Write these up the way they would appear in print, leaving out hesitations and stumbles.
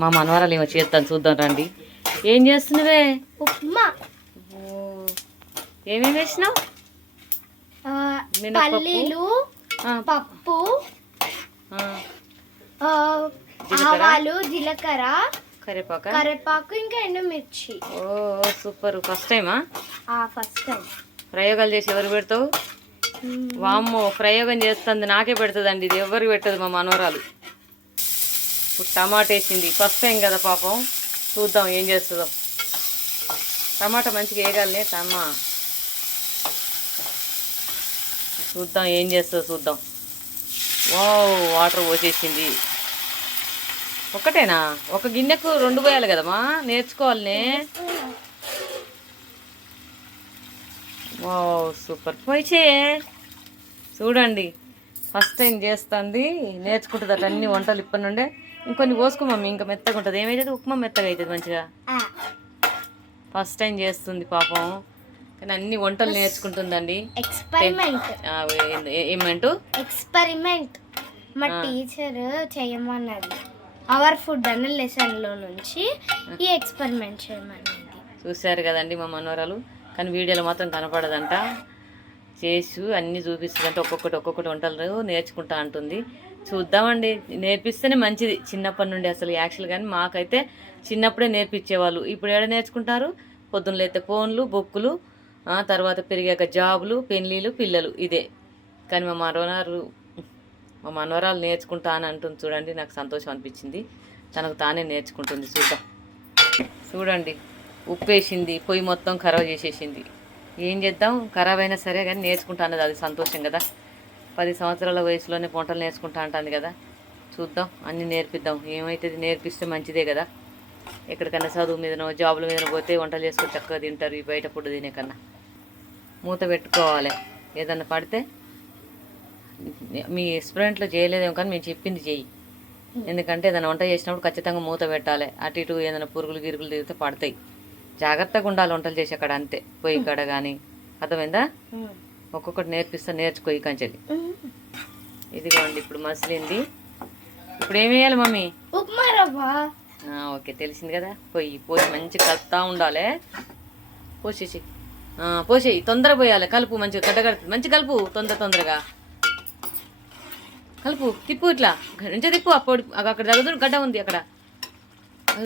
మా మనవరాలు ఏమో చేస్తాను చూద్దాం రండి. ఏం చేస్తున్నావే? ఉప్మా. ఏమేమి వేసినావు? పల్లీలు, పప్పు, ఆవాలు, జీలకర్ర, కరివేపాకు ఇంకా ఎండుమిర్చి. ఓ సూపర్. ఫస్ట్ టైమా? First time. ప్రయోగాలు చేసి ఎవరు పెడతావు? వామ్మో, ప్రయోగం చేస్తుంది నాకే పెడుతుందండి, ఇది ఎవరికి పెట్టదు మా మనవరాలు. ఇప్పుడు టమాటా వేసింది, ఫస్ట్ టైం కదా పాపం. చూద్దాం ఏం చేస్తుందో. టమాటా మంచిగా వేయగలనే తమ్మా. చూద్దాం ఏం చేస్తుందో చూద్దాం. వాటర్ పోసేసింది. ఒక్కటేనా? ఒక గిన్నెకు 2 పోయాలి కదమ్మా, నేర్చుకోవాలనే. సూపర్. పోయిచే చూడండి, ఫస్ట్ టైం చేస్తుంది, నేర్చుకుంటుంది అన్ని వంటలు ఇప్పటి నుండే. ఇంకొన్ని పోసుకో మమ్మీ, ఇంకా మెత్తగా ఉంటుంది. ఏమైతుంది? ఉప్మా మెత్తగా అవుతుంది మంచిగా. ఫస్ట్ టైం చేస్తుంది పాపం, కానీ అన్ని వంటలు నేర్చుకుంటుందండి. ఏమంటూ ఎక్స్పెరిమెంట్ మా టీచర్ చేయమన్నది. అవర్ ఫుడ్ అన్న లెసన్ లో నుంచి ఈ ఎక్స్పెరిమెంట్ చేయమన్నది. చూశారు కదండి మా మనవరాలు, కానీ వీడియోలో మాత్రం కనపడదంట. చేసి అన్నీ చూపిస్తుందంటే ఒక్కొక్కటి వంటలు నేర్చుకుంటా అంటుంది. చూద్దామండి, నేర్పిస్తేనే మంచిది చిన్నప్పటి నుండి. అసలు యాక్చువల్ కానీ మాకైతే చిన్నప్పుడే నేర్పించేవాళ్ళు. ఇప్పుడు ఏడ నేర్చుకుంటారు? పొద్దున్న లేతే ఫోన్లు, బుక్కులు, తర్వాత పెరిగాక జాబులు, పెళ్ళిళ్ళు, పిల్లలు, ఇదే. కానీ మా మనవరాలు నేర్చుకుంటా అని అంటుంది. చూడండి, నాకు సంతోషం అనిపించింది. తనకు తానే నేర్చుకుంటుంది. చూడండి, ఉప్పు వేసింది, పొయ్యి మొత్తం ఖరాబ్ చేసేసింది. ఏం చేద్దాం, ఖరాబ్ అయినా సరే కానీ నేర్చుకుంటా అన్నది, అది సంతోషం కదా. 10 సంవత్సరాల వయసులోనే వంటలు నేర్చుకుంటా అంటుంది కదా. చూద్దాం, అన్నీ నేర్పిద్దాం. ఏమైతుంది, నేర్పిస్తే మంచిదే కదా. ఎక్కడికన్నా చదువు మీదనో జాబుల మీదనో పోతే వంటలు చేసుకొని చక్కగా తింటారు, ఈ బయట ఫుడ్ తినే కన్నా. మూత పెట్టుకోవాలి, ఏదన్నా పడితే. మీ ఎక్స్పెరిమెంట్లో చేయలేదేమో కానీ మేము చెప్పింది చెయ్యి. ఎందుకంటే ఏదైనా వంట చేసినప్పుడు ఖచ్చితంగా మూత పెట్టాలి. అటు ఇటు ఏదైనా పురుగులు గిరుగులు తిరిగితే పడతాయి. జాగ్రత్తగా ఉండాలి వంటలు చేసి అక్కడ, అంతే. పొయ్యి కాడ కానీ. అర్థమైందా? ఒక్కొక్కటి నేర్చుకో ఈ కంచెలి. ఇదిగోండి, ఇప్పుడు మసిలింది. ఇప్పుడు ఏం వేయాలి మమ్మీ? ఉప్మా రవ్వ. ఓకే, తెలిసింది కదా. పోసి మంచిగా కలుపుతూ ఉండాలి. పోసేయి, తొందర పోయాలి. కలుపు, మంచిగా గడ్డగడుతుంది. మంచిగా కలుపు, తొందరగా కలుపు. తిప్పు, ఇట్లా మంచిగా తిప్పు. అప్పుడు అక్కడ దగ్గర గడ్డ ఉంది, అక్కడ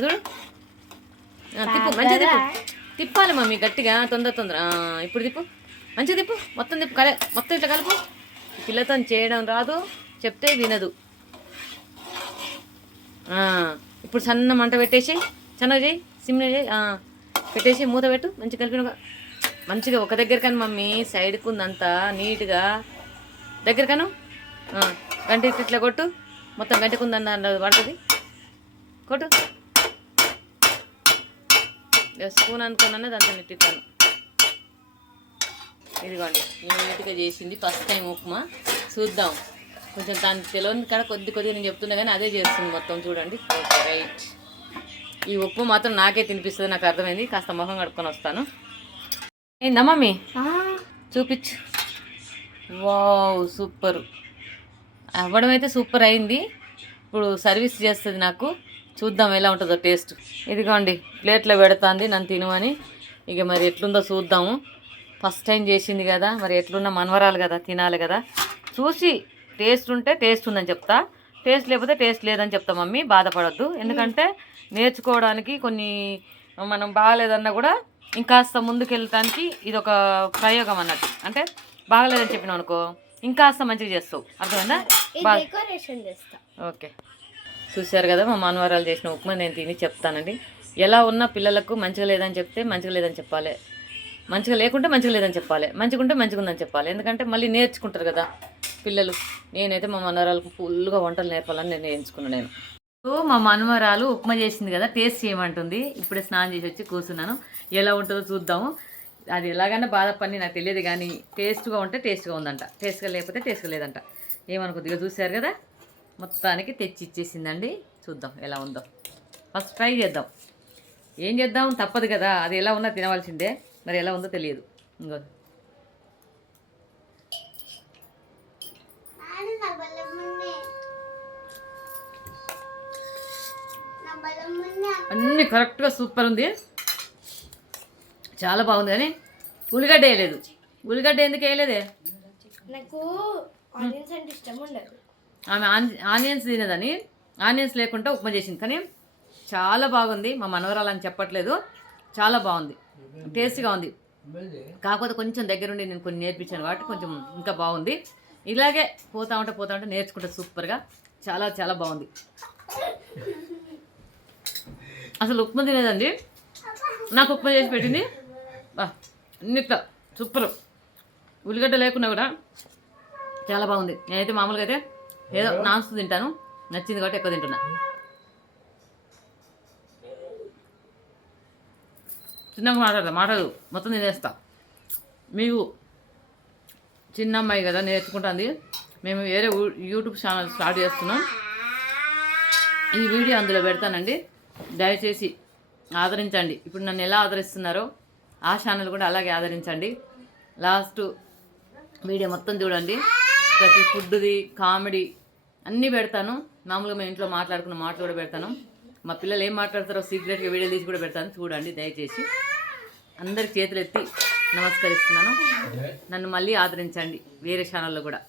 చూడు. తిప్పు, మంచిగా తిప్పు. తిప్పాలి మమ్మీ గట్టిగా, తొందర. ఇప్పుడు తిప్పు, మంచిగా తిప్పు, మొత్తం తిప్పు. మొత్తం ఇట్లా కలుపు. పిల్లతో చేయడం రాదు, చెప్తే వినదు. ఇప్పుడు సన్న మంట పెట్టేసి, సన్నగా చేయి, సిమ్లో చేయి, పెట్టేసి మూత పెట్టు. మంచిగా కలిపిన మంచిగా ఒక దగ్గర కానీ మమ్మీ, సైడ్కు ఉందంతా నీట్గా. దగ్గర కాను గంట ఇట్లా కొట్టు, మొత్తం గంటకు ఉందన్న పడుతుంది. కొట్టు, స్పూన్ అనుకున్నా దాంతో నెట్టిస్తాను. ఇదిగోండి, నేను నీట్గా చేసింది. First time upma. చూద్దాం, కొంచెం దానికి తెలియని కాడ కొద్దిగా నేను చెప్తున్నా కానీ అదే చేస్తుంది మొత్తం. చూడండి, ఓకే రైట్. ఈ ఉప్మా మాత్రం నాకే తినిపిస్తుంది, నాకు అర్థమైంది. కాస్త మొహం కడుక్కొని వస్తాను. ఏందా మమ్మీ? చూపించు. Wow, super. అవ్వడం అయితే సూపర్ అయింది. ఇప్పుడు సర్వీస్ చేస్తుంది నాకు. చూద్దాం ఎలా ఉంటుందో టేస్ట్. ఇదిగోండి, ప్లేట్లో పెడుతుంది నన్ను తినమని. ఇక మరి ఎట్లుందో చూద్దాము. ఫస్ట్ టైం చేసింది కదా, మరి ఎట్లున్నా మనవరాలు కదా, తినాలి కదా. చూసి టేస్ట్ ఉంటే టేస్ట్ ఉందని చెప్తా, టేస్ట్ లేకపోతే టేస్ట్ లేదని చెప్తా మమ్మీ. బాధపడద్దు, ఎందుకంటే నేర్చుకోవడానికి కొన్ని మనం బాగాలేదన్నా కూడా ఇంకాస్త ముందుకు వెళ్ళటానికి ఇది ఒక ప్రయోగం అన్నట్టు. అంటే బాగలేదని చెప్పినావు అనుకో, ఇంకాస్త మంచిగా చేస్తావు. అర్థమైందా? ఓకే, చూశారు కదా మా మనవరాలు చేసిన ఉప్మా. నేను తిని చెప్తానండి. ఎలా ఉన్నా పిల్లలకు మంచిగా లేదని చెప్తే మంచిగా లేదని చెప్పాలి, మంచిగా లేకుంటే మంచిగా లేదని చెప్పాలి, మంచిగా ఉంటే మంచిగా ఉందని చెప్పాలి. ఎందుకంటే మళ్ళీ నేర్చుకుంటారు కదా పిల్లలు. నేనైతే మా మనవరాలకు ఫుల్గా వంటలు నేర్పాలని నేను ఎంచుకున్నాను. మా మనవరాలు ఉప్మా చేసింది కదా, టేస్ట్ చేయమంటుంది. ఇప్పుడే స్నానం చేసి వచ్చి కూర్చున్నాను. ఎలా ఉంటుందో చూద్దాము. అది ఎలాగైనా బాధపడి నాకు తెలియదు, కానీ టేస్ట్గా ఉంటే టేస్ట్గా ఉందంట, టేస్ట్గా లేకపోతే టేస్ట్గా లేదంట. ఏమనుకొద్దిగా చూశారు కదా, మొత్తానికి తెచ్చి ఇచ్చేసిందండి. చూద్దాం ఎలా ఉందో. ఫస్ట్ ట్రై చేద్దాం. ఏం చేద్దాం, తప్పదు కదా. అది ఎలా ఉన్నా తినవలసిందే. మరి ఎలా ఉందో తెలియదు. ఇంకో అన్నీ కరెక్ట్గా సూపర్ ఉంది, చాలా బాగుంది. కానీ ఉల్లిగడ్డ వేయలేదు. ఉల్లిగడ్డ ఎందుకు వేయలేదే? నాకు ఆనియన్స్ అంటే ఇష్టం ఉండదు. ఆమె ఆనియన్స్ తినదని ఆనియన్స్ లేకుండా ఉప్మా చేసింది, కానీ చాలా బాగుంది. మా మనవరాలు అని చెప్పట్లేదు, చాలా బాగుంది, టేస్ట్గా ఉంది. కాకపోతే కొంచెం దగ్గరుండి నేను కొన్ని నేర్పించాను కాబట్టి కొంచెం ఇంకా బాగుంది. ఇలాగే పోతా ఉంటే నేర్చుకుంటా సూపర్గా, చాలా చాలా బాగుంది. అసలు ఉప్మా తినేదండి, నాకు ఉప్మా చేసి పెట్టింది. అన్నిట్లా సూపర్, ఉల్లిగడ్డ లేకున్నా కూడా చాలా బాగుంది. నేనైతే మామూలుగా అయితే ఏదో నాన్స్తూ తింటాను, నచ్చింది కాబట్టి ఎక్కువ తింటున్నా. చిన్నగా మాట్లాడదు మొత్తం తినేస్తా. మీకు చిన్న అమ్మాయి కదా నేర్చుకుంటుంది, మేము వేరే యూట్యూబ్ ఛానల్ స్టార్ట్ చేస్తున్నాం. ఈ వీడియో అందులో పెడతానండి, దయచేసి ఆదరించండి. ఇప్పుడు నన్ను ఎలా ఆదరిస్తున్నారో ఆ ఛానల్ కూడా అలాగే ఆదరించండి. లాస్ట్ వీడియో మొత్తం చూడండి, ప్రతి ఫుడ్ది కామెడీ అన్నీ పెడతాను. మామూలుగా మేము ఇంట్లో మాట్లాడుకున్న మాటలు కూడా పెడతాను. మా పిల్లలు ఏం మాట్లాడతారో సీక్రెట్గా వీడియో తీసి కూడా పెడతాను, చూడండి దయచేసి. అందరికి చేతులు ఎత్తి నమస్కరిస్తున్నాను. నన్ను మళ్ళీ ఆదరించండి వేరే ఛానల్లో కూడా.